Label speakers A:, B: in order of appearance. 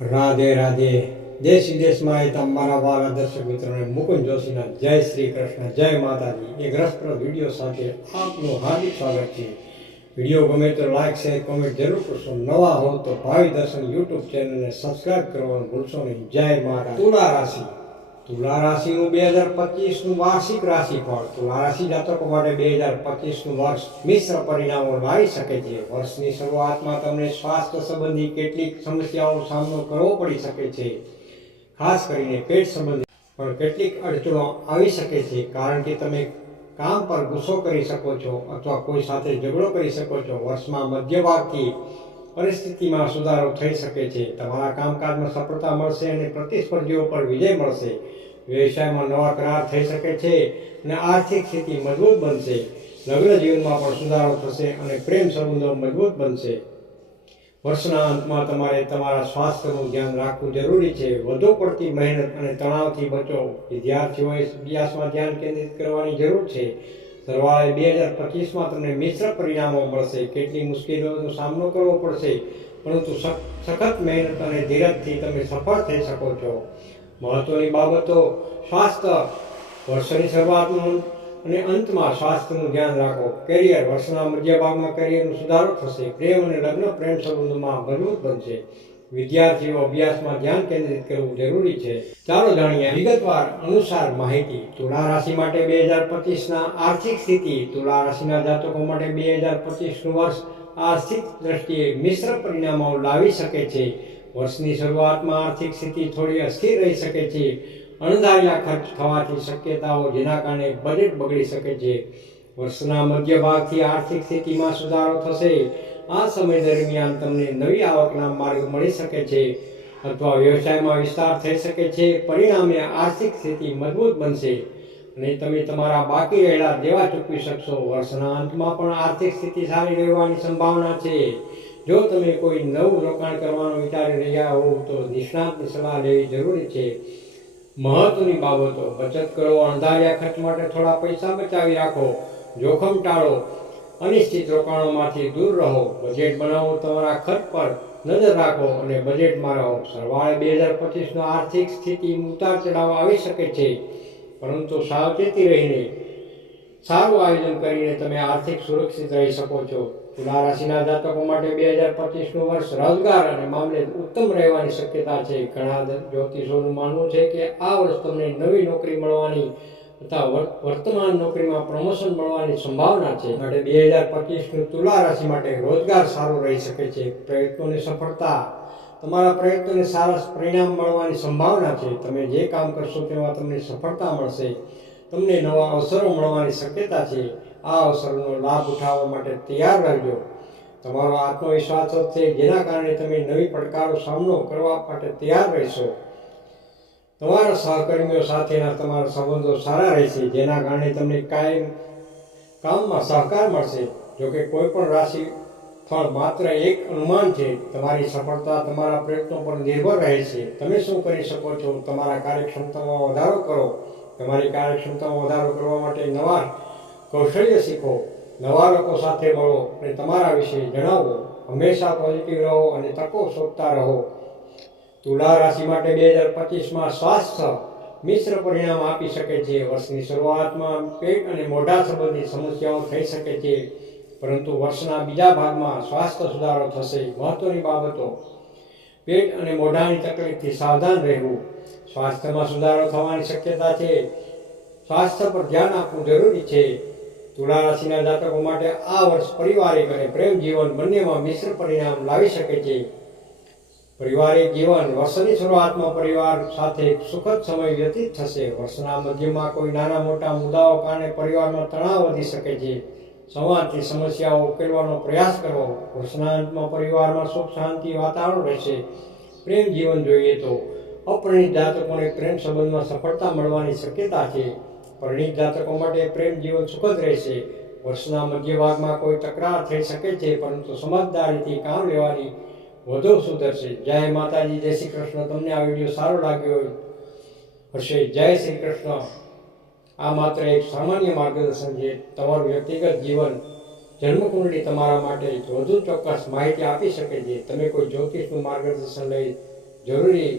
A: રાધે રાધે. દેશ વિદેશમાં એ તમારા વાલા દર્શક મિત્રોને મુકુંદ જોશીના જય શ્રી કૃષ્ણ, જય માતાજી. એક રસપ્રદ વીડિયો સાથે આપનું હાર્દિક સ્વાગત છે. વીડિયો ગમે તો લાઈક, શેર, કોમેન્ટ જરૂર કરશો. નવા હો તો ભાવિ દર્શન યુટ્યુબ ચેનલને સબસ્ક્રાઈબ કરવાનું ભૂલશો નહીં. જય માતા તુલા રાશિ. તુલા રાશિનું બે હજાર પચીસનું વાર્ષિક રાશિફળ. તુલા રાશિ જાતકો માટે બે હજાર પચીસનું વર્ષ મિશ્ર પરિણામો લાવી શકે છે. વર્ષની શરૂઆતમાં તમને સ્વાસ્થ્ય સંબંધી કેટલીક સમસ્યાઓનો સામનો કરવો પડી શકે છે. ખાસ કરીને પેટ સંબંધી પણ કેટલીક અડચણો આવી શકે છે. કારણ કે તમે કામ પર ગુસ્સો કરી શકો છો અથવા કોઈ સાથે ઝઘડો કરી શકો છો. વર્ષમાં મધ્ય ભાગથી પરિસ્થિતિમાં સુધારો થઈ શકે છે. તમારા કામકાજમાં સફળતા મળશે અને પ્રતિસ્પર્ધીઓ પર વિજય મળશે. વ્યવસાયમાં નવા કરાર થઈ શકે છે અને આર્થિક સ્થિતિ મજબૂત બનશે. લગ્ન જીવનમાં પણ સુધારો થશે અને પ્રેમ સંબંધો મજબૂત બનશે. વર્ષના અંતમાં તમારે તમારા સ્વાસ્થ્યનું ધ્યાન રાખવું જરૂરી છે. વધુ પડતી મહેનત અને તણાવથી બચો. વિદ્યાર્થીઓએ અભ્યાસમાં ધ્યાન કેન્દ્રિત કરવાની જરૂર છે. સરવાળે બે હજાર પચીસમાં તમને મિશ્ર પરિણામો મળશે. કેટલી મુશ્કેલીઓનો સામનો કરવો પડશે. પરંતુ સખ- સખત મહેનત અને ધીરજથી તમે સફળ થઈ શકો છો. મહત્વની બાબતો સ્વાસ્થ્ય, વર્ષની શરૂઆતનું અને અંતમાં સ્વાસ્થ્યનું ધ્યાન રાખો. કેરિયર વર્ષના મધ્ય ભાગમાં કેરિયરનો સુધારો થશે. પ્રેમ અને લગ્ન પ્રેમ સંબંધોમાં મજબૂત બનશે. વિદ્યાર્થીઓ અભ્યાસમાં ધ્યાન કેન્દ્રિત કરવું જરૂરી છે. ચાલો જાણીએ વિગતવાર અનુસાર માહિતી. તુલા રાશિ માટે બે હજાર પચીસના આર્થિક સ્થિતિ. તુલા રાશિના જાતકો માટે બે હજાર પચીસનું વર્ષ આર્થિક દ્રષ્ટિએ મિશ્ર પરિણામો લાવી શકે છે. વર્ષની શરૂઆતમાં આર્થિક સ્થિતિ થોડી અસ્થિર રહી શકે છે. અણધાર્યા ખર્ચ થવાથી શક્યતાઓ જેના કારણે બજેટ બગડી શકે છે. વર્ષના મધ્ય ભાગથી આર્થિક સ્થિતિમાં સુધારો થશે. આ સમય દરમિયાન તમને નવી આવકના માર્ગ મળી શકે છે અથવા વ્યવસાયમાં વિસ્તાર થઈ શકે છે. પરિણામે આર્થિક સ્થિતિ મજબૂત બનશે. અને તમે તમારા બાકી રહેલા દેવા ચૂકવી શકશો. વર્ષના અંતમાં પણ આર્થિક સ્થિતિ સારી રહેવાની સંભાવના છે. જો તમે કોઈ નવું રોકાણ કરવાનું વિચારી રહ્યા હોવ તો નિષ્ણાતની સલાહ લેવી જરૂરી છે. મહત્વની બાબતો, બચત કરો, અણધાર્યા ખર્ચ માટે થોડા પૈસા બચાવી રાખો. જોખમ ટાળો. અનિશ્ચિત રોકાણોમાંથી દૂર રહો બજેટ બનાવો, તમારા ખર્ચ પર નજર રાખો અને બજેટમાં રહો સરવાળે બે હજાર પચીસનો આર્થિક સ્થિતિ ઉતાર ચઢાવ આવી શકે છે. પરંતુ સાવચેતી રહીને સારું આયોજન કરીને તમે આર્થિક સુરક્ષિત રહી શકો છો. તુલા રાશિના જાતકો માટે બે હજાર પચીસનું વર્ષ રોજગાર અને મામલે ઉત્તમ રહેવાની શક્યતા છે. ઘણા જ્યોતિષોનું માનવું છે કે આ વર્ષ તમને નવી નોકરી મળવાની તથા વર્તમાન નોકરીમાં પ્રમોશન મળવાની સંભાવના છે. માટે બે હજાર પચીસનું તુલા રાશિ માટે રોજગાર સારો રહી શકે છે. પ્રયત્નોની સફળતા તમારા પ્રયત્નોને સારા પરિણામ મળવાની સંભાવના છે. તમે જે કામ કરશો તેમાં તમને સફળતા મળશે. તમને નવા અવસરો મળવાની શક્યતા છે. આ અવસરોનો લાભ ઉઠાવવા માટે તૈયાર રહેજો. તમારો આત્મવિશ્વાસ વધશે. જેના કારણે તમે નવી પડકારો સામનો કરવા માટે તૈયાર રહેશો. તમારા સહકર્મીઓ સાથેના તમારા સંબંધો સારા રહેશે, જેના કારણે તમને કાયમ કામમાં સહકાર મળશે. જોકે કોઈ પણ રાશિ ફળ માત્ર એક અનુમાન છે, તમારી સફળતા તમારા પ્રયત્નો પર નિર્ભર રહે છે. તમે શું કરી શકો છો? તમારા કાર્યક્ષમતામાં વધારો કરો. તમારી કાર્યક્ષમતામાં વધારો કરવા માટે નવા કૌશલ્ય શીખો. નવા લોકો સાથે મળો અને તમારા વિશે જણાવો. હંમેશા પોઝિટિવ રહો અને તકો શોધતા રહો. તુલા રાશિ માટે બે હજાર પચીસમાં સ્વાસ્થ્ય મિશ્ર પરિણામ આપી શકે છે. વર્ષની શરૂઆતમાં પેટ અને મોઢા સંબંધિત સમસ્યાઓ થઈ શકે છે. પરંતુ વર્ષના બીજા ભાગમાં સ્વાસ્થ્ય સુધારો થશે. મહત્વની બાબતો, પેટ અને મોઢાની તકલીફથી સાવધાન રહેવું. સ્વાસ્થ્યમાં સુધારો થવાની શક્યતા છે. સ્વાસ્થ્ય પર ધ્યાન આપવું જરૂરી છે. તુલા રાશિના જાતકો માટે આ વર્ષ પારિવારિક અને પ્રેમ જીવન બંનેમાં મિશ્ર પરિણામ લાવી શકે છે. પારિવારિક જીવન વર્ષની શરૂઆતમાં પરિવાર સાથે સુખદ સમય વ્યતીત થશે. વર્ષના મધ્યમાં કોઈ નાના મોટા મુદ્દાઓ કારણે પરિવારમાં તણાવ વધી શકે છે. સંવાદથી સમસ્યાઓ ઉકેલવાનો પ્રયાસ કરવો. વર્ષના અંતમાં પરિવારમાં સુખ, શાંતિ, વાતાવરણ રહેશે. પ્રેમ જીવન જોઈએ તો અપરિણિત જાતકોને પ્રેમ સંબંધમાં સફળતા મળવાની શક્યતા છે. પરિણિત જાતકો માટે પ્રેમ જીવન સુખદ રહેશે. વર્ષના મધ્ય ભાગમાં કોઈ તકરાર થઈ શકે છે, પરંતુ સમજદારીથી કામ લેવાની વધુ સુધરશે જય માતાજી, જય શ્રી કૃષ્ણ. તમને આ વીડિયો સારો લાગ્યો હશે. જય શ્રી કૃષ્ણ. આ માત્ર એક સામાન્ય માર્ગદર્શન છે. તમારું વ્યક્તિગત જીવન, જન્મકુંડળી તમારા માટે વધુ ચોક્કસ માહિતી આપી શકે છે. તમે કોઈ જ્યોતિષનું માર્ગદર્શન લઈ જરૂરી